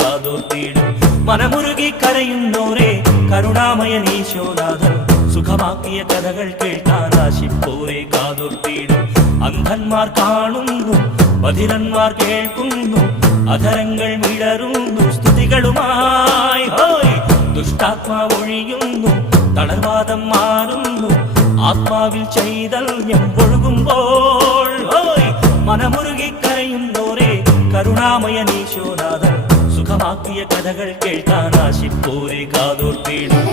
കാതോർത്തിടും മനമുരുകി കരയുന്നോരെ കരുണാമയനീശോനാഥൻ സുഖമാക്കിയ കഥകൾ കേൾക്കാൻ ആശിപ്പോരെ കാതോർത്തിടും അന്ധന്മാർ കാണുന്നു ബധിരന്മാർ കേൾക്കുന്നു അധരങ്ങൾ വിടരുന്നു സ്തുതികളുമായി ഹോയ് ദുഷ്ടാത്മാവൊഴിയുന്നു തളർവാദം മാറുന്നു ആത്മാവിൽ ചൈതന്യം ഒഴുകുമ്പോൾ ഹോയ് മനമുരുകി കരയുന്നോരെ കരുണാമയനീശോനാഥൻ സുഖമാക്കിയ കഥകൾ കേൾക്കാൻ ആശിപ്പോരെ കാതോർത്തിടും